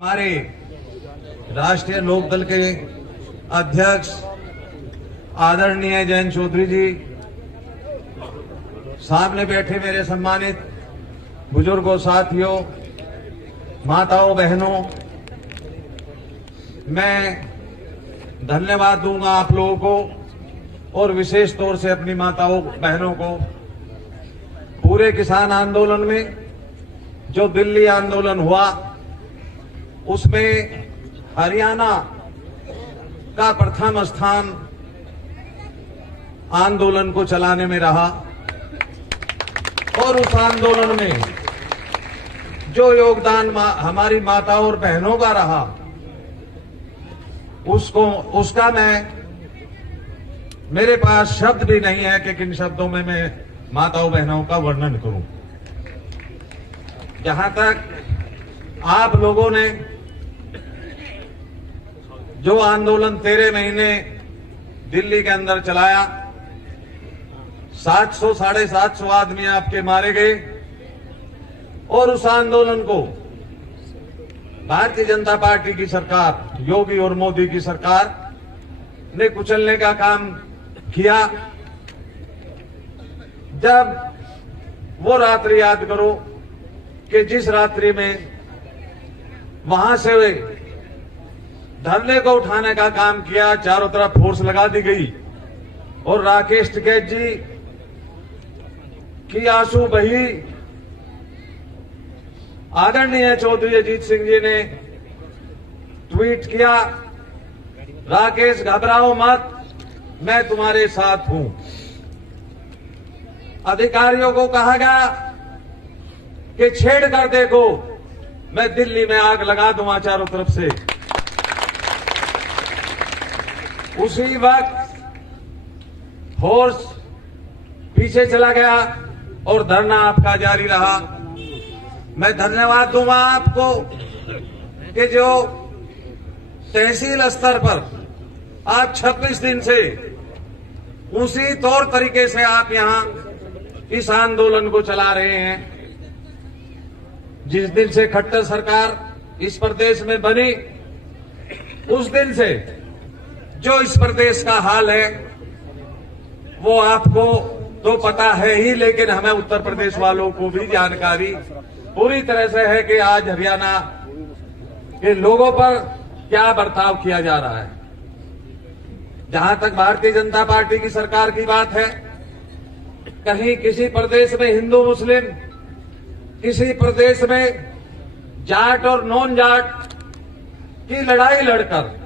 हमारे राष्ट्रीय लोकदल के अध्यक्ष आदरणीय जयंत चौधरी जी, सामने बैठे मेरे सम्मानित बुजुर्गों, साथियों, माताओं, बहनों, मैं धन्यवाद दूंगा आप लोगों को और विशेष तौर से अपनी माताओं बहनों को। पूरे किसान आंदोलन में जो दिल्ली आंदोलन हुआ उसमें हरियाणा का प्रथम स्थान आंदोलन को चलाने में रहा और उस आंदोलन में जो योगदान हमारी माताओं और बहनों का रहा उसका मेरे पास शब्द भी नहीं है कि किन शब्दों में मैं माताओं बहनों का वर्णन करूं। जहां तक आप लोगों ने जो आंदोलन 13 महीने दिल्ली के अंदर चलाया, 700 साढ़े 700 आदमी आपके मारे गए और उस आंदोलन को भारतीय जनता पार्टी की सरकार, योगी और मोदी की सरकार ने कुचलने का काम किया। जब वो रात्रि याद करो कि जिस रात्रि में वहां से धरने को उठाने का काम किया, चारों तरफ फोर्स लगा दी गई और राकेश टिकैत जी की आंसू बही। आदरणीय चौधरी अजीत सिंह जी ने ट्वीट किया, राकेश घबराओ मत, मैं तुम्हारे साथ हूं। अधिकारियों को कहा गया कि छेड़ कर देखो, मैं दिल्ली में आग लगा दूंगा चारों तरफ से। उसी वक्त फोर्स पीछे चला गया और धरना आपका जारी रहा। मैं धन्यवाद दूंगा आपको कि जो तहसील स्तर पर आज 26 दिन से उसी तौर तरीके से आप यहां इस आंदोलन को चला रहे हैं। जिस दिन से खट्टर सरकार इस प्रदेश में बनी, उस दिन से जो इस प्रदेश का हाल है वो आपको तो पता है ही, लेकिन हमें उत्तर प्रदेश वालों को भी जानकारी पूरी तरह से है कि आज हरियाणा के लोगों पर क्या बर्ताव किया जा रहा है। जहां तक भारतीय जनता पार्टी की सरकार की बात है, कहीं किसी प्रदेश में हिंदू मुस्लिम, किसी प्रदेश में जाट और नॉन जाट की लड़ाई लड़कर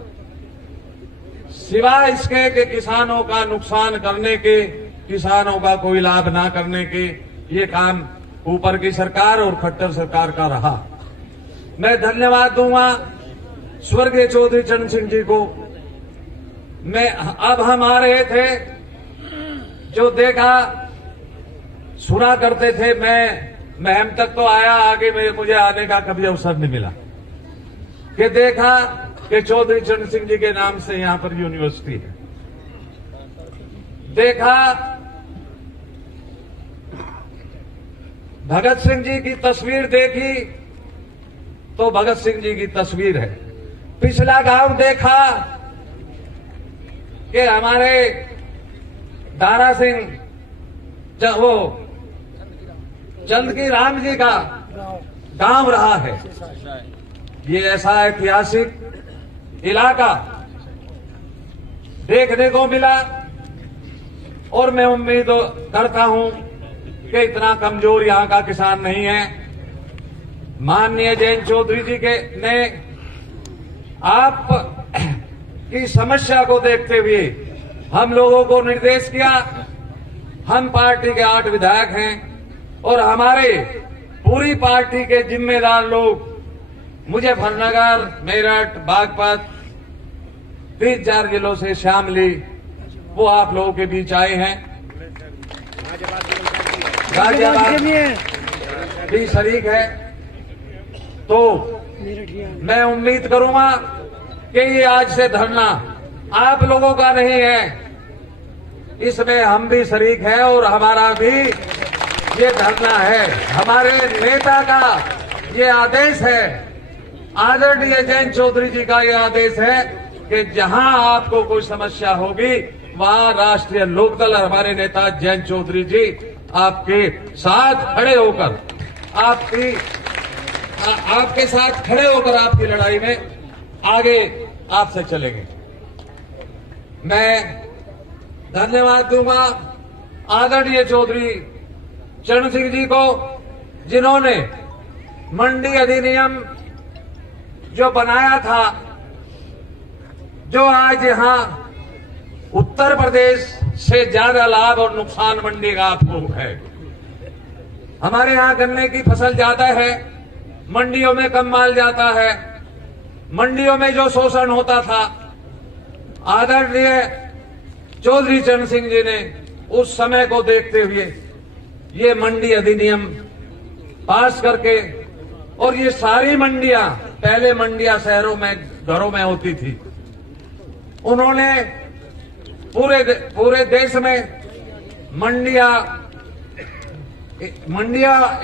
सिवाय इसके कि किसानों का नुकसान करने के, किसानों का कोई लाभ ना करने के, ये काम ऊपर की सरकार और खट्टर सरकार का रहा। मैं धन्यवाद दूंगा स्वर्गीय चौधरी चरण सिंह जी को। अब हम आ रहे थे, जो देखा सुना करते थे, मैं महम तक तो आया, आगे मुझे आने का कभी अवसर नहीं मिला, कि देखा कि चौधरी चरण सिंह जी के नाम से यहां पर यूनिवर्सिटी है। देखा भगत सिंह जी की तस्वीर देखी तो भगत सिंह जी की तस्वीर है। पिछला गांव देखा कि हमारे दारा सिंह वो चंदकी राम जी का गांव रहा है। ये ऐसा ऐतिहासिक इलाका देखने को मिला और मैं उम्मीद करता हूं कि इतना कमजोर यहां का किसान नहीं है। माननीय जयंत चौधरी जी ने आप की समस्या को देखते हुए हम लोगों को निर्देश किया। हम पार्टी के 8 विधायक हैं और हमारे पूरी पार्टी के जिम्मेदार लोग मुजफ्फरनगर, मेरठ, बागपत, 3-4 जिलों से शामली वो आप लोगों के बीच आए हैं। गाजियाबाद भी शरीक है। तो मैं उम्मीद करूंगा कि ये आज से धरना आप लोगों का नहीं है, इसमें हम भी शरीक हैं और हमारा भी ये धरना है। हमारे नेता का ये आदेश है आदरणीय जयंत चौधरी जी का यह आदेश है कि जहां आपको कोई समस्या होगी वहां राष्ट्रीय लोकदल और हमारे नेता जयंत चौधरी जी आपके साथ खड़े होकर आपके साथ खड़े होकर आपकी लड़ाई में आगे आपसे चलेंगे। मैं धन्यवाद दूंगा आदरणीय चौधरी चरण सिंह जी को, जिन्होंने मंडी अधिनियम जो बनाया था, जो आज यहां उत्तर प्रदेश से ज्यादा लाभ और नुकसान मंडी का आपको है। हमारे यहां गन्ने की फसल ज्यादा है, मंडियों में कम माल जाता है। मंडियों में जो शोषण होता था, आदरणीय चौधरी चरण सिंह जी ने उस समय को देखते हुए ये मंडी अधिनियम पास करके, और ये सारी मंडियां, पहले मंडियां शहरों में घरों में होती थी, उन्होंने पूरे देश में मंडियां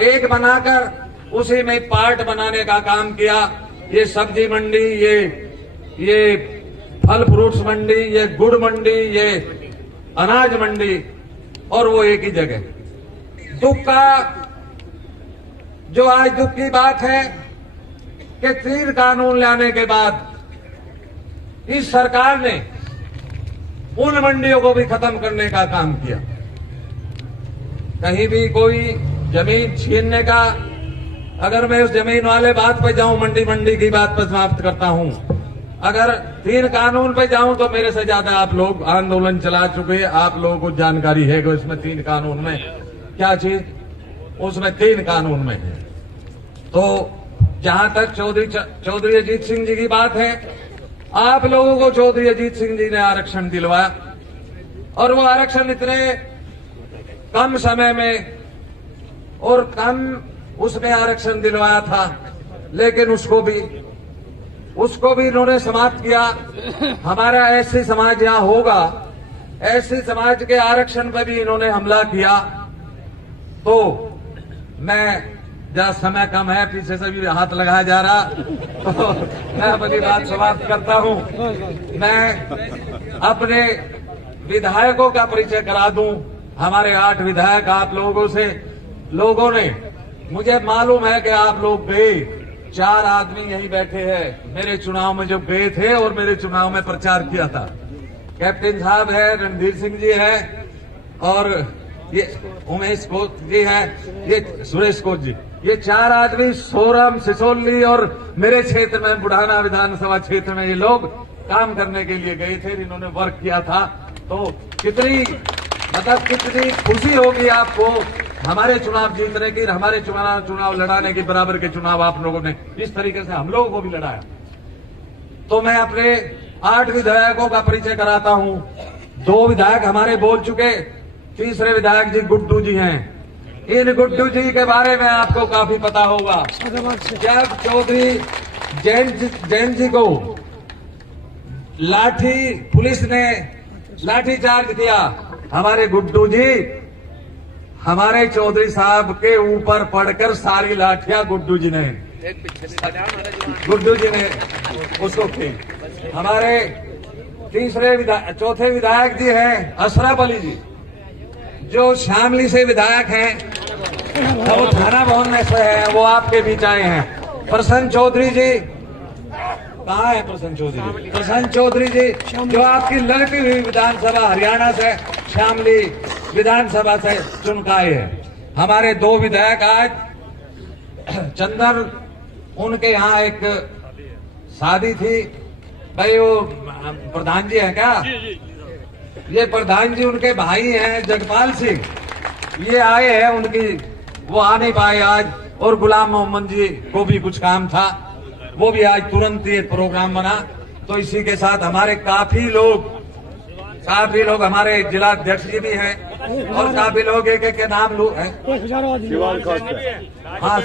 एक बनाकर उसी में पार्ट बनाने का काम किया। ये सब्जी मंडी, ये फल फ्रूट्स मंडी, ये गुड़ मंडी, ये अनाज मंडी, और वो एक ही जगह। आज दुख की बात है कि 3 कानून लाने के बाद इस सरकार ने उन मंडियों को भी खत्म करने का काम किया। कहीं भी कोई जमीन छीनने का, अगर मैं उस जमीन वाले बात पे जाऊं, मंडी की बात पर समाप्त करता हूं, अगर 3 कानून पे जाऊं तो मेरे से ज्यादा आप लोग आंदोलन चला चुके हैं। आप लोगों को जानकारी है कि इसमें 3 कानून में क्या चीज, उसमें 3 कानून में है। तो जहां तक चौधरी अजीत सिंह जी की बात है, आप लोगों को चौधरी अजीत सिंह जी ने आरक्षण दिलवाया, और वो आरक्षण इतने कम समय में और कम उसमें आरक्षण दिलवाया था, लेकिन उसको भी इन्होंने समाप्त किया। हमारा एससी समाज यहां होगा, एससी समाज के आरक्षण पर भी इन्होंने हमला किया। तो मैं, जहाँ समय कम है, पीछे से भी हाथ लगाया जा रहा, तो मैं अपनी बात समाप्त करता हूं। मैं अपने विधायकों का परिचय करा दूं। हमारे 8 विधायक आप लोगों ने, मुझे मालूम है कि आप लोग गए, 4 आदमी यहीं बैठे हैं, मेरे चुनाव में जो गए थे और मेरे चुनाव में प्रचार किया था। कैप्टन साहब है, रणधीर सिंह जी है, और ये उमेश कोच जी है, ये सुरेश कोच जी, ये 4 आदमी सोरम, सिसोली और मेरे क्षेत्र में बुढ़ाना विधानसभा क्षेत्र में ये लोग काम करने के लिए गए थे, इन्होंने वर्क किया था। तो कितनी खुशी होगी आपको हमारे चुनाव जीतने की, हमारे चुनाव लड़ाने की, बराबर के चुनाव आप लोगों ने इस तरीके से हम लोगों को भी लड़ाया। तो मैं अपने 8 विधायकों का परिचय कराता हूं। 2 विधायक हमारे बोल चुके, तीसरे विधायक जी गुड्डू जी हैं। इन गुड्डू जी के बारे में आपको काफी पता होगा। जब चौधरी जैन जी को पुलिस ने लाठी चार्ज किया, हमारे गुड्डू जी, हमारे चौधरी साहब के ऊपर पड़कर सारी लाठियां गुड्डू जी ने उसको की। हमारे चौथे विधायक जी हैं अशरफ अली जी, जो शामली से विधायक हैं, वो थाना भवन में से हैं, वो आपके बीच आए हैं। प्रसन्न चौधरी जी, कहाँ है प्रसन्न चौधरी? प्रसन्न चौधरी जी जो आपकी लड़ती हुई विधानसभा हरियाणा से, शामली विधानसभा से चुनकाए हैं। हमारे 2 विधायक आज चंदन, उनके यहाँ एक शादी थी, भाई वो प्रधान जी हैं क्या? ये प्रधान जी उनके भाई हैं जगपाल सिंह, ये आए हैं, उनकी वो आ नहीं पाए आज। और गुलाम मोहम्मद जी को भी कुछ काम था, वो भी आज तुरंत ये प्रोग्राम बना। तो इसी के साथ हमारे काफी लोग हमारे जिला अध्यक्ष जी भी हैं, और काफी लोग एक नाम लोग हैं। हाँ,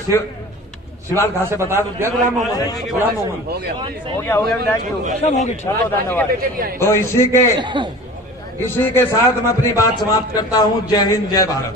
शिवाल कहाँ से बता दो क्या? गुलाम मोहम्मद हो गया धन्यवाद। तो इसी के साथ मैं अपनी बात समाप्त करता हूँ। जय हिंद, जय भारत।